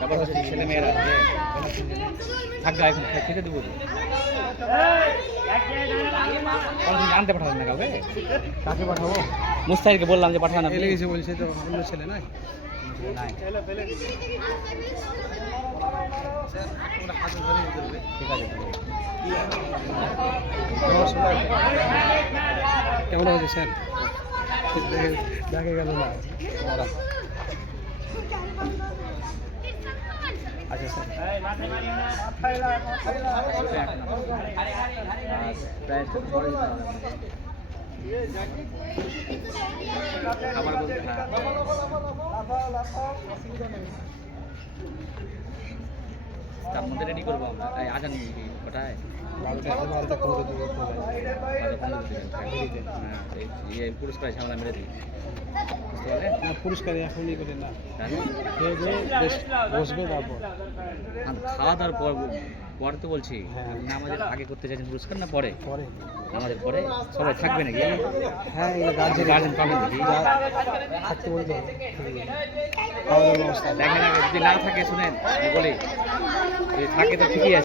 তারপর হচ্ছে ছেলে মেয়েরা থাকবে এখন খেতে দেবো আনতে পাঠাবেন না কাউকে কাকে পাঠাবো মুস্তাহিরকে বললাম যে পাঠান আপনি এসে বলছে তো অন্য ছেলে নাই ঠিক আছে কেমন আছে স্যার দেখে গেল না আচ্ছা স্যার খাবার বলতে তার মধ্যে রেডি করবো আমরা আজান কোটায় পুরস্কার ঝামেলা মেরে দিই না পুরস্কার এখনই করে না বসবে তারপর খাওয়া দাওয়ার পর পরে তো বলছি আমাদের আগে করতে চাইছেন পুরস্কার না পরে পরে আমাদের পরে সবাই থাকবে নাকি হ্যাঁ গার্জেন পাবেন নাকি থাকতে বলতে দেখেন আগে যদি না থাকে শুনেন বলি যদি থাকে তো ঠিকই আছে